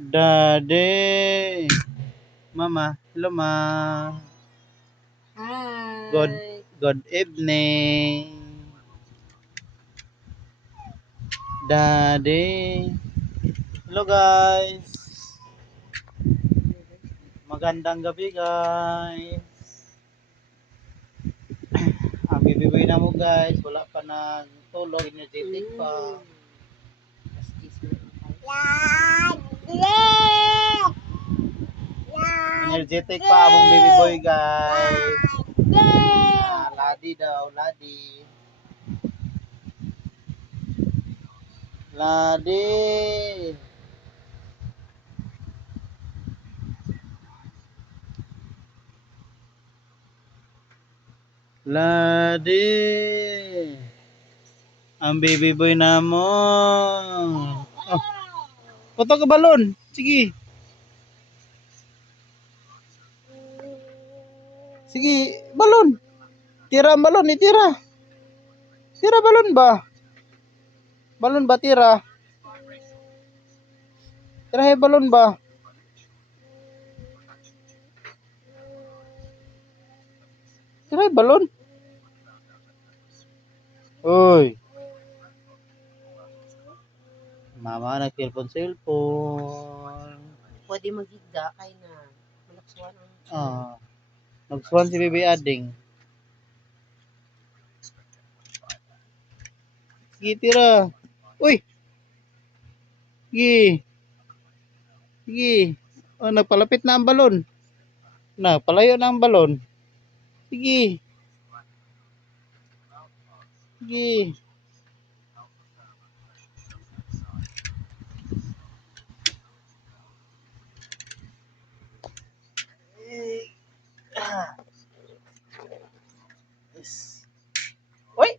Daddy. Mama. Hello, ma. Good Hi. good evening. Daddy. Hello, guys. Magandang gabi, guys. Ang bibiboy na mo, guys. Wala pa nagtulog. Energetic pa. Energetic pa among baby boy, guys. Ladi daw, ladi. Ladi. Ladi. Ang baby boy na mo. Oh, puto ka balon. Sige. Sige, balon. Tira ang balon, itira. Tira balon ba? Balon ba tira? Tira balon ba? Tira balon. Uy. Mama nag-cellphone. Pwede magigda kay na. Malaksuan ang Nagsuwan si Bibi Ading. Sige, tira. Uy! Sige. Sige. Oh, nagpalapit na ang balon. Palayo na ang balon. Sige. Sige. Uy!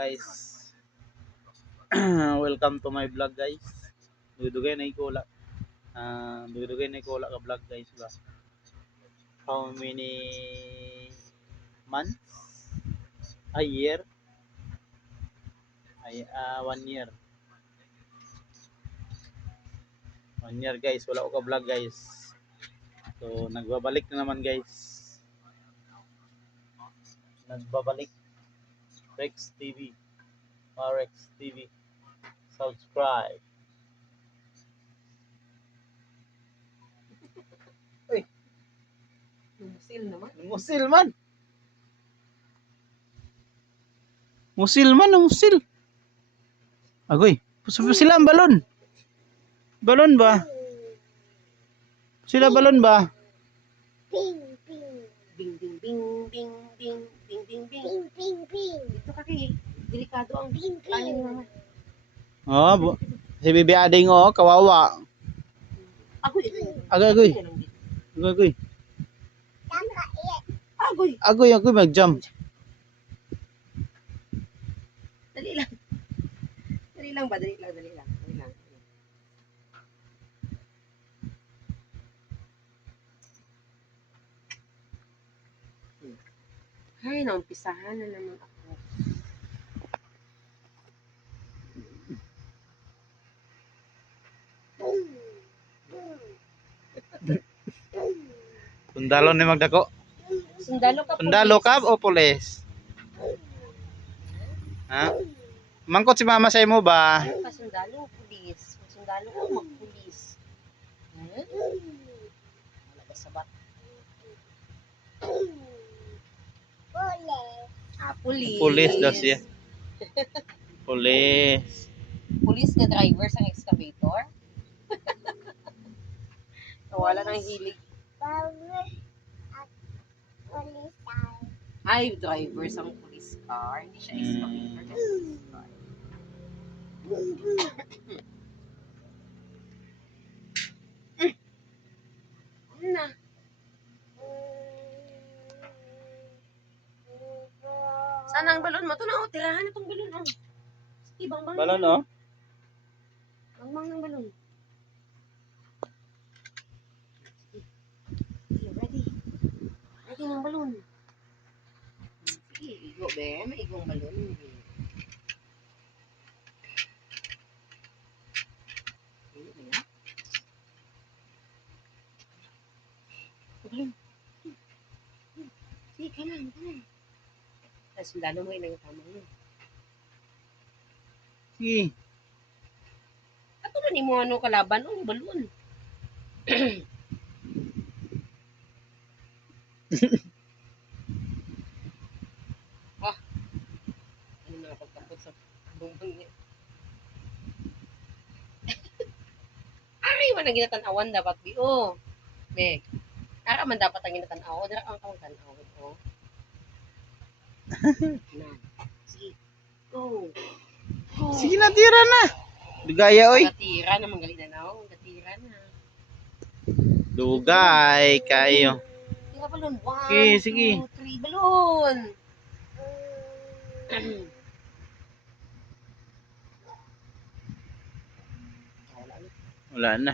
Guys, welcome to my vlog, guys. Dugay na ikola. Dugay na ikola ka vlog, guys ba. How many months? A year? 1 year. 1 year, guys. Wala ko ka vlog, guys. So, nagbabalik na naman, guys. Nagbabalik. Rex TV. Rex TV. Subscribe. Uy, musil naman. musil man. Musil man, musil. Agoy, sila ang balon. Balon ba? Sila balon ba? Bing, bing. Bing, bing, bing, bing, bing, bing, bing, bing. Bing, bing, bing. Dito ka kay. Delikado ang kanin naman. Oh, si Bibi Ading oh, kawawa. Agoy. Agoy. Agoy. Agoy. Agoy mag-jump. Dali lang. Dali lang ba? Dali lang. Ay, naumpisahan na naman ako. Sundalo ni magdako. Sundalo ka o pulis? Ha? Mangkot si mama sa imo ba? Sundalo o pulis? Sundalo o magpulis? Wala ba sabat? Pulis. Pulis daw siya. Pulis. Pulis na driver sa excavator? Wala nang hilig. Ay, driver sa police car. Hindi siya excavator. Police car. ng balon mo. Ito na, oh. Tirahan na itong balon, oh. Sige, bang Balon, oh. Bang ng balon. Sige, ready. Ready ng balon. Sige, igo, be. May igong balon. Igo, be, ha? Balon. Sige, kanan. Tapos lalo mo ilang tama mo. Sige. Ato man imo ano kalaban, oh, balon. Ah, ano na pagtapos sa bumbong niya. Ay, wala ginatanawan dapat bi, oh. Be, ara man dapat ang ginatanaw. Dara ang kang tanaw, oh. Na. Sige, go. Go. Sige na, tira na. Dugaya, oy. Gatira na manggali na now. Gatira na. Dugay, kayo. Tira balon. 1, Sige, sige. 2, 3, balon. Wala na. Wala na.